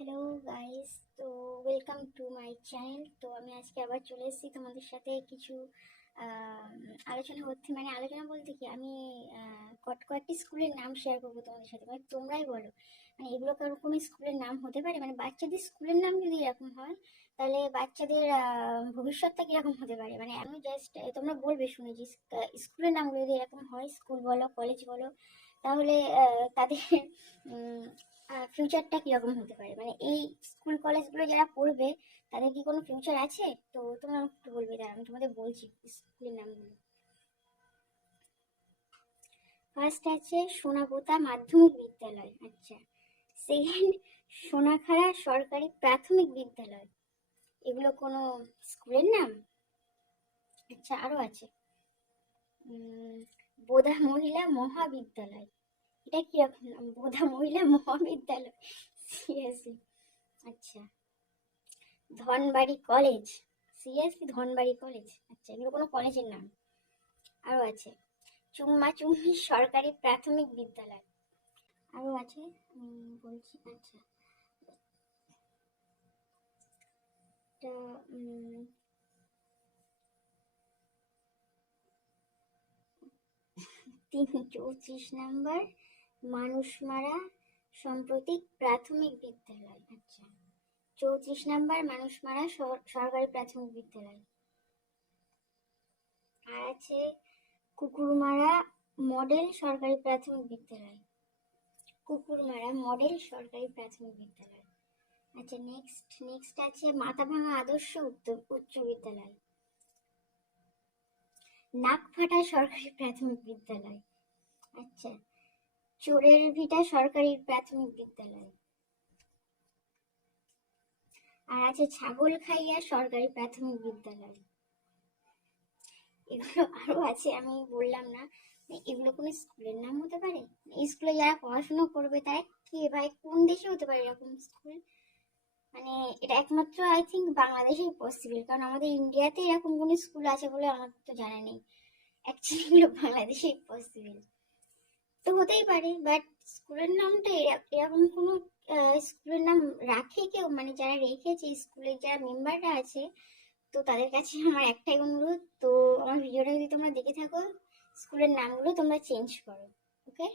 Hello guys তো welcome to my channel তো আমি আজকে আবার চলে এসেছি তোমাদের সাথে কিছু আলোচনা হচ্ছে। মানে আলোচনা বলতে কি, আমি কট, কয়েকটি স্কুলের নাম শেয়ার করব তোমাদের সাথে। মানে তোমরাই বলো। মানে এগুলো কোনো স্কুলের নাম হতে পারে? মানে বাচ্চাদের স্কুলের নাম যদি এরকম হয়, তাহলে বাচ্চাদের ভবিষ্যৎটা কীরকম হতে পারে? মানে আমি জাস্ট তোমরা বলবে শুনে যে স্কুলের নামগুলো যদি এরকম হয়, স্কুল বলো কলেজ বলো তাহলে তাদের ফিউচারটা কীরকম হতে পারে? মানে এই স্কুল কলেজগুলো যারা পড়বে, তাদের কি কোনো ফিউচার আছে? তো তোমরা আমাকে একটু বলবে দাঁড়া আমি তোমাদের বলছি স্কুলের নামগুলো। ফার্স্ট আছে সোনাপোতা মাধ্যমিক বিদ্যালয় আচ্ছা। সেকেন্ড সোনাখাড়া সরকারি প্রাথমিক বিদ্যালয়। এগুলো কোনো স্কুলের নাম? আচ্ছা আরও আছে। বোধা মহিলা মহাবিদ্যালয়। এটা কীরকম নাম? বোধা মহিলা মহাবিদ্যালয়? সিরিয়াসলি আচ্ছা। Dhanbari college. Seriously Dhanbari college. আচ্ছা এগুলো কোনো কলেজের নাম। আরও আছে। চুম্মা চুম্মি সরকারি প্রাথমিক বিদ্যালয়। আরও আছে? বলছি আচ্ছা। এটা উম, তিন চৌত্রিশ নাম্বার মানুষমারা সাম্প্রতিক প্রাথমিক বিদ্যালয়। আচ্ছা চৌত্রিশ নাম্বার মানুষমারা সর- সরকারি প্রাথমিক বিদ্যালয়। আর আছে কুকুরমারা মডেল সরকারি প্রাথমিক বিদ্যালয়। কুকুরমারা মডেল সরকারি প্রাথমিক বিদ্যালয়। আচ্ছা নেক্সট নেক্সট আছে মাথাভাঙা আদর্শ উচ্চ বিদ্যালয়। নাকফাটা সরকারি প্রাথমিক বিদ্যালয়। আচ্ছা চোরের ভিটা সরকারি প্রাথমিক বিদ্যালয়। আর আছে ছাগল খাইয়া সরকারি প্রাথমিক বিদ্যালয়। এগুলো আরও আছে, আমি বললাম না। এগুলো কোনো স্কুলের নাম হতে পারে? স্কুলে যারা পড়াশোনা করবে, তারা কে ভাই কোন দেশে হতে পারে এরকম স্কুল? মানে এটা একমাত্র আই থিঙ্ক বাংলাদেশেই পসিবল কারণ আমাদের ইন্ডিয়াতে এরকম কোনো স্কুল আছে বলে আমার তো জানা নেই। অ্যাকচুয়ালি বাংলাদেশেই পসিবল তো হতেই পারে বাট স্কুলের নামটা এরা- এরকম কোনো স্কুলের নাম রাখে কেউ? মানে যারা রেখেছে স্কুলের যারা মেম্বাররা আছে, তো তাদের কাছে আমার একটাই অনুরোধ, তো আমার ভিডিওটা যদি তোমরা দেখে থাকো স্কুলের নামগুলো তোমরা চেঞ্জ করো ওকে